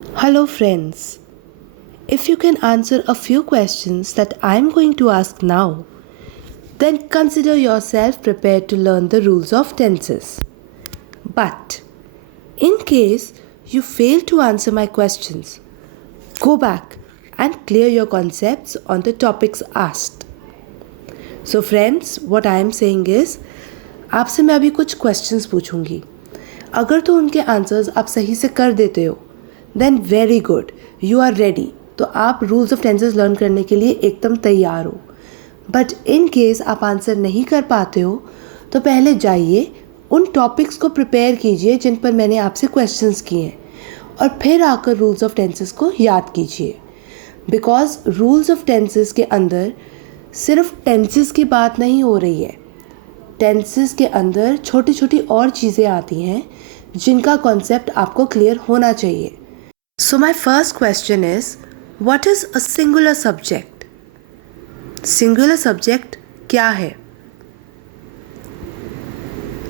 Hello, friends. If you can answer a few questions that I'm going to ask now, then consider yourself prepared to learn the rules of tenses. But in case you fail to answer my questions, go back and clear your concepts on the topics asked. So friends, what I am saying is, आपसे मैं अभी कुछ questions पूछूंगी. अगर तो उनके answers आप सही से कर देते हो, then very good, you are ready. तो आप रूल्स ऑफ टेंसेस लर्न करने के लिए एकदम तैयार हो. बट इन केस आप आंसर नहीं कर पाते हो, तो पहले जाइए उन टॉपिक्स को प्रिपेयर कीजिए जिन पर मैंने आपसे क्वेश्चंस किए हैं, और फिर आकर रूल्स ऑफ टेंसेस को याद कीजिए. बिकॉज रूल्स ऑफ टेंसेस के अंदर सिर्फ टेंसेस की बात नहीं हो रही है. टेंसेस के अंदर छोटी छोटी और चीज़ें आती हैं जिनका कॉन्सेप्ट आपको क्लियर होना चाहिए. So my first question is, what is a singular subject? Singular subject क्या है?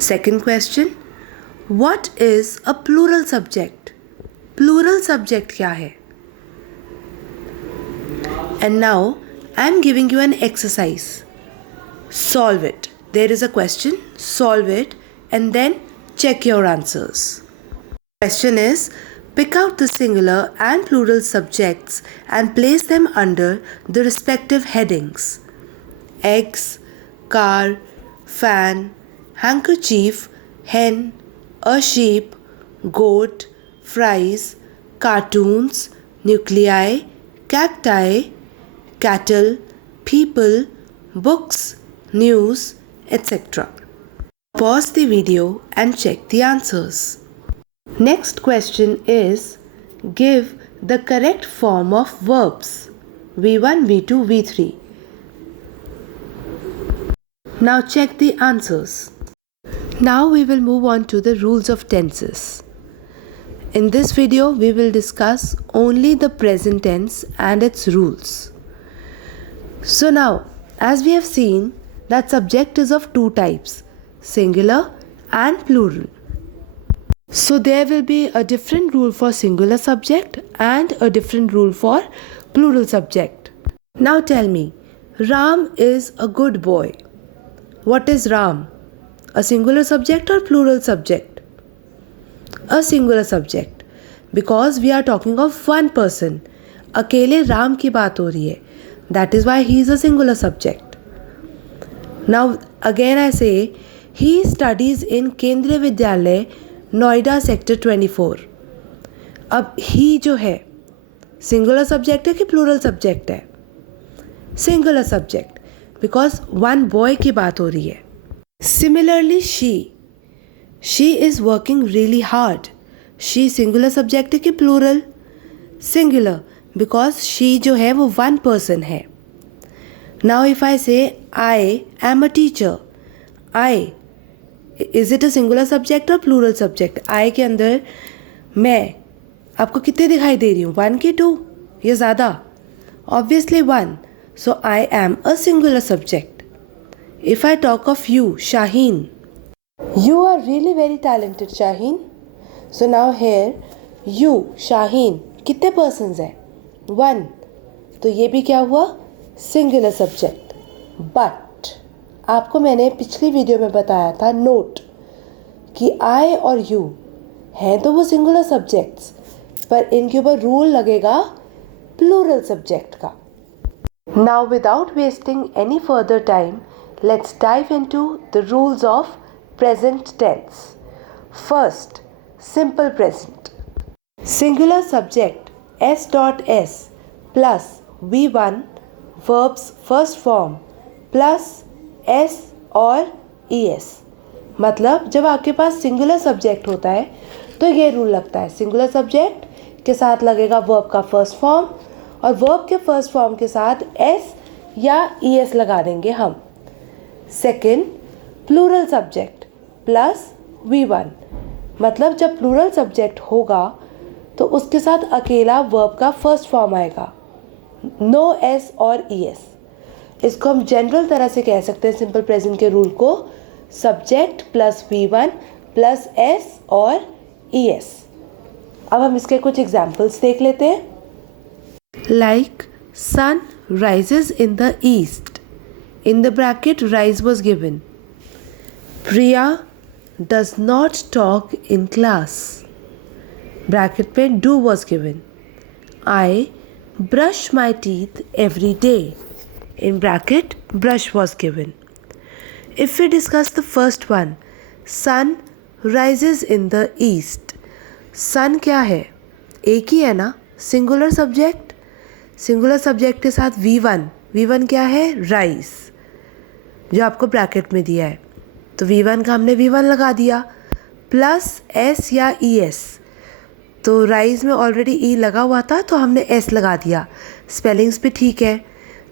Second question, what is a plural subject? Plural subject क्या है? And now I am giving you an exercise. Solve it. There is a question, solve it, and then check your answers. Question is, pick out the singular and plural subjects and place them under the respective headings. Eggs, car, fan, handkerchief, hen, a sheep, goat, fries, cartoons, nuclei, cacti, cattle, people, books, news, etc. Pause the video and check the answers. Next question is, give the correct form of verbs V1, V2, V3. Now check the answers. Now we will move on to the rules of tenses. In this video we will discuss only the present tense and its rules. So now, as we have seen, that subject is of two types, singular and plural. So there will be a different rule for singular subject and a different rule for plural subject. Now tell me, Ram is a good boy. What is Ram? A singular subject or plural subject? A singular subject, because we are talking of one person. अकेले राम की बात हो रही है. That is why he is a singular subject. Now again I say, he studies in केंद्रीय विद्यालय Noida sector 24. अब he जो है सिंगुलर सब्जेक्ट है कि प्लूरल सब्जेक्ट है? Singular subject, because one boy की बात हो रही है. Similarly she is working really hard. She singular subject है कि प्लूरल? सिंगुलर, बिकॉज शी जो है वो वन पर्सन है. Now if I say I am a teacher, I, is it a singular subject or plural subject? I के अंदर मैं आपको कितने दिखाई दे रही हूँ? 1 की 2 या ज़्यादा? Obviously 1. So I am a singular subject. If I talk of you, Shaheen, you are really very talented, Shaheen. So now here you, Shaheen, कितने persons हैं? 1. तो ये भी क्या हुआ? Singular subject. बट आपको मैंने पिछली वीडियो में बताया था, नोट, कि आई और यू हैं तो वो सिंगुलर सब्जेक्ट्स, पर इनके ऊपर रूल लगेगा प्लूरल सब्जेक्ट का. Now without wasting any further time, let's dive into the rules of present tense. First, simple present. Singular subject S.S plus V1 verbs first form plus S और ES. मतलब जब आपके पास singular subject होता है तो ये rule लगता है, सिंगुलर सब्जेक्ट के साथ लगेगा वर्ब का फर्स्ट फॉर्म, और वर्ब के फर्स्ट फॉर्म के साथ S या ES लगा देंगे हम. Second, plural subject plus V1. मतलब जब प्लूरल सब्जेक्ट होगा तो उसके साथ अकेला वर्ब का फर्स्ट फॉर्म आएगा, नो एस और ई एस. इसको हम जनरल तरह से कह सकते हैं सिंपल प्रेजेंट के रूल को, subject plus V1 plus S और ES. अब हम इसके कुछ एग्जाम्पल्स देख लेते हैं। Like sun rises in the east, in the bracket rise was given. Priya does not talk in class. Bracket पे do was given. I brush my teeth every day. In bracket brush was given. If we discuss the first one, sun rises in the east. sun क्या है? एक ही है ना, singular subject. Singular subject के साथ V1 क्या है? Rise, जो आपको ब्रैकेट में दिया है। तो V1 का हमने V1 लगा दिया, प्लस S या ES। तो राइज में ऑलरेडी E लगा हुआ था तो हमने S लगा दिया। स्पेलिंग्स भी ठीक है।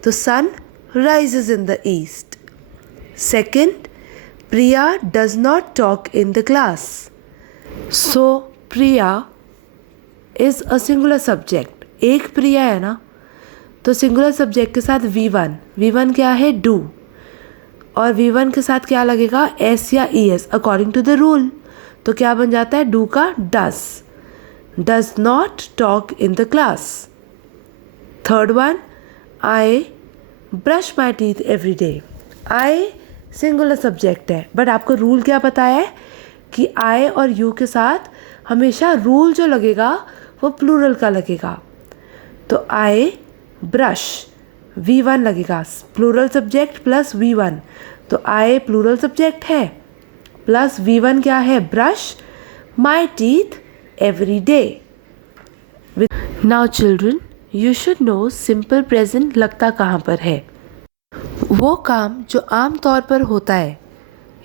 तो sun rises in the east. Second, Priya does not talk in the class. So Priya is a singular subject. एक प्रिया है ना, तो सिंगुलर सब्जेक्ट के साथ V1 क्या है? डू। और V1 के साथ क्या लगेगा? S या ES according to the rule. तो क्या बन जाता है? डू का does not talk in the class. Third one, I brush my teeth every day. I singular subject है, बट आपको रूल क्या पता है कि आई और यू के साथ हमेशा रूल जो लगेगा वो प्लूरल का लगेगा। तो आई ब्रश, V1 लगेगा, प्लूरल सब्जेक्ट प्लस V1। तो आई प्लूरल सब्जेक्ट है, प्लस V1 क्या है? Brush my teeth every day. Now children, you should know simple present लगता कहाँ पर है। वो काम जो आम तौर पर होता है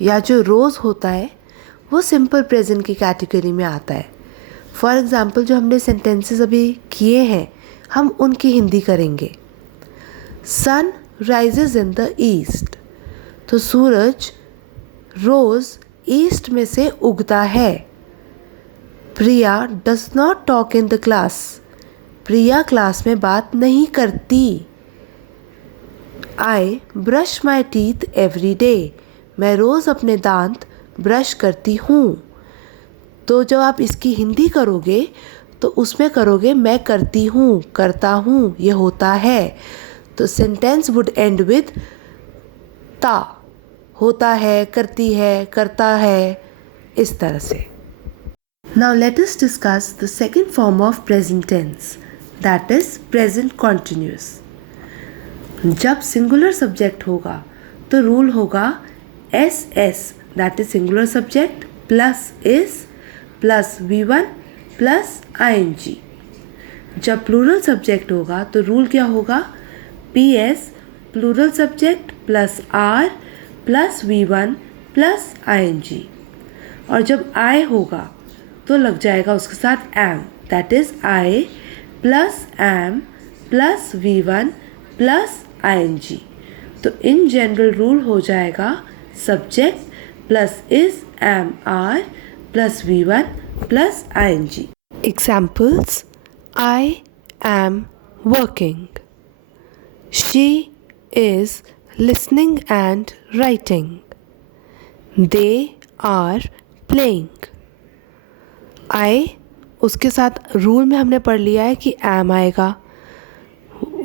या जो रोज़ होता है वो सिंपल प्रेजेंट की कैटेगरी में आता है। फॉर एग्ज़ाम्पल जो हमने सेंटेंसेस अभी किए हैं हम उनकी हिंदी करेंगे। Sun rises in the east, तो सूरज रोज़ ईस्ट में से उगता है। Priya does not talk in the class, Priya class में बात नहीं करती। I brush my teeth every day, मैं रोज़ अपने दांत ब्रश करती हूँ। तो जब आप इसकी हिंदी करोगे तो उसमें करोगे मैं करती हूँ, करता हूँ, ये होता है। तो सेंटेंस वुड एंड विद ता, होता है, करती है, करता है, इस तरह से। Now let us discuss the second form of present tense, that is present continuous. जब सिंगुलर सब्जेक्ट होगा तो रूल होगा SS, that is singular subject, plus is plus V1 plus ING। जब प्लूरल सब्जेक्ट होगा तो रूल क्या होगा? PS plural subject plus R plus V1 plus ING। और जब I होगा तो लग जाएगा उसके साथ am, that is I plus am plus V1 plus ING। तो इन जनरल रूल हो जाएगा subject plus is am R plus V1 plus ING। Examples: I am working. She is listening and writing. They are playing. I उसके साथ rule में हमने पढ़ लिया है कि am आएगा,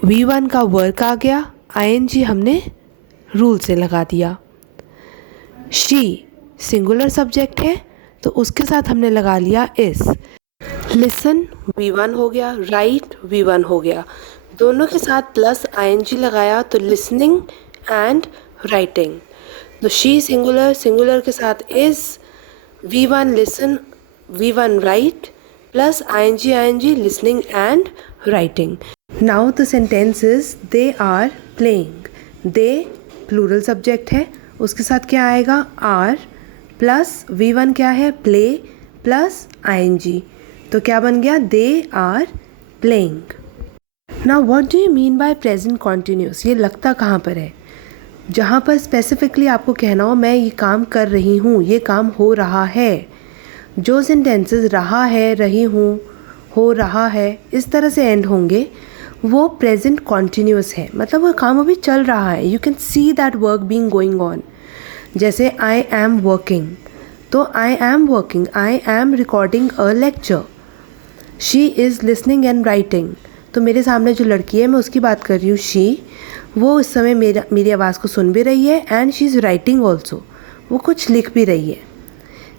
V1 का वर्क आ गया, ING हमने रूल से लगा दिया। She सिंगुलर सब्जेक्ट है तो उसके साथ हमने लगा लिया इस। लिसन V1 हो गया, राइट V1 हो गया, दोनों के साथ प्लस ING लगाया तो लिसनिंग एंड राइटिंग। तो शी सिंगुलर के साथ is, V1 listen, V1 write plus ING listening and writing. Now the sentence is they are playing. They plural subject है, उसके साथ क्या आएगा? आर प्लस V1 क्या है? Play plus ING। तो क्या बन गया? They are playing. Now what do you mean by present continuous? ये लगता कहाँ पर है? जहाँ पर स्पेसिफिकली आपको कहना हो मैं ये काम कर रही हूँ, ये काम हो रहा है। जो सेंटेंसेस रहा है, रही हूँ, हो रहा है, इस तरह से एंड होंगे वो प्रेजेंट कॉन्टिन्यूस है, मतलब वो काम अभी चल रहा है। You can see that work being going on. जैसे आई एम वर्किंग, तो I am working, I am recording a lecture. She is listening and writing. तो मेरे सामने जो लड़की है मैं उसकी बात कर रही हूँ शी, वो इस समय मेरी आवाज़ को सुन भी रही है and she is writing also, वो कुछ लिख भी रही है।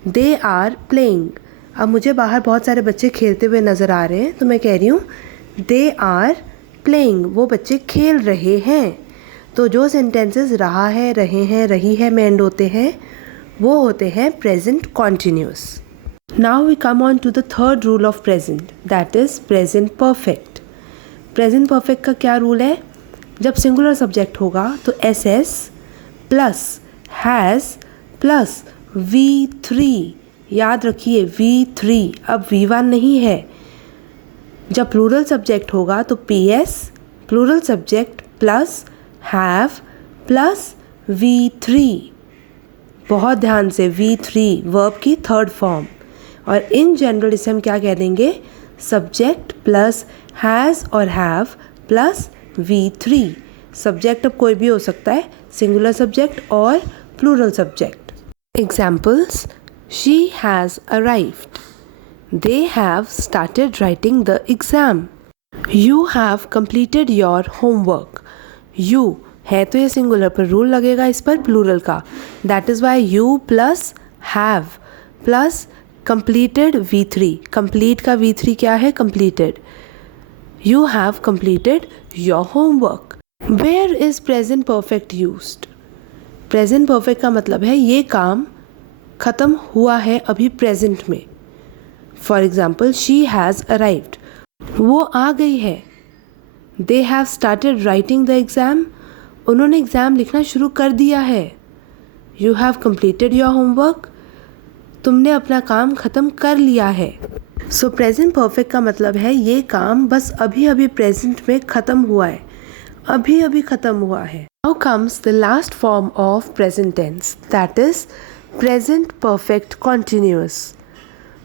They are playing. अब मुझे बाहर बहुत सारे बच्चे खेलते हुए नज़र आ रहे हैं, तो मैं कह रही हूँ दे आर प्लेइंग, वो बच्चे खेल रहे हैं। तो जो सेंटेंसेस रहा है, रहे हैं, रही है में एंड होते हैं वो होते हैं present continuous. Now we come on to the third rule of present, that is present perfect. Present perfect का क्या रूल है? जब सिंगुलर सब्जेक्ट होगा तो S S plus has plus V3, याद रखिए V3, अब V1 नहीं है। जब प्लूरल सब्जेक्ट होगा तो PS plural subject plus have plus V3, बहुत ध्यान से, V3 वर्ब की थर्ड फॉर्म। और इन जनरल इसे हम क्या कह देंगे? सब्जेक्ट प्लस हैज़ और हैव प्लस V3। सब्जेक्ट अब कोई भी हो सकता है, सिंगुलर सब्जेक्ट और plural subject. Examples: she has arrived, they have started writing the exam, you have completed your homework। you है तो ये सिंगुलर पर रूल लगेगा इस पर प्लूरल का, that is why you plus have plus completed V3, complete का V3 क्या है? completed। you have completed your homework। where is present perfect used? present perfect का मतलब है ये काम ख़त्म हुआ है अभी प्रेजेंट में। For example she has arrived, वो आ गई है। They have started writing the exam, उन्होंने एग्ज़ाम लिखना शुरू कर दिया है। You have completed your homework, तुमने अपना काम ख़त्म कर लिया है। सो प्रेजेंट परफेक्ट का मतलब है ये काम बस अभी अभी प्रेजेंट में ख़त्म हुआ है, अभी अभी ख़त्म हुआ है। Now comes the last form of present tense, that is present perfect continuous.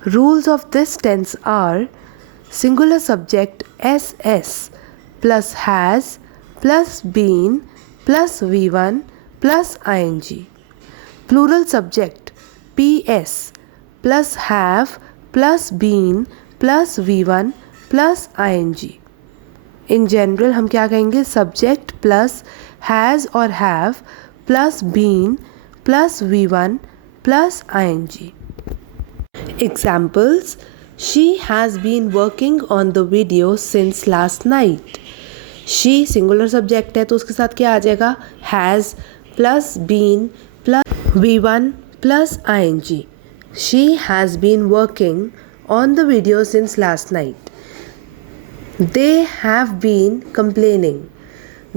Rules of this tense are singular subject SS plus has plus been plus V1 plus ing. Plural subject PS plus have plus been plus V1 plus ing. In general हम क्या कहेंगे? Subject plus has और have plus been plus V1 plus ing. Examples: she has been working on the video since last night। she singular subject है तो उसके साथ क्या आ जाएगा? has plus been plus V1 plus ing। she has been working on the video since last night। they have been complaining।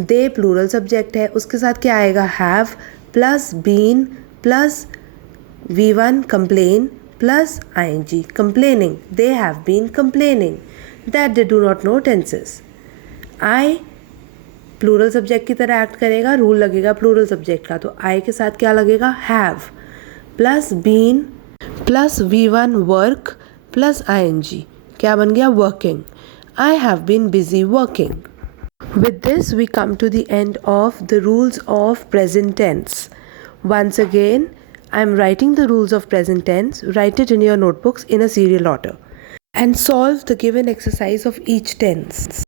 they plural subject है, उसके साथ क्या आएगा? have plus been plus V1 complain plus ing, complaining, they have been complaining that they do not know tenses। I plural subject की तरह act करेगा, rule लगेगा plural subject का, तो I के साथ क्या लगेगा? have plus been plus V1 work plus ing, क्या बन गया? working। I have been busy working। With this we come to the end of the rules of present tense। Once again, I am writing the rules of present tense. Write it in your notebooks in a serial order and solve the given exercise of each tense.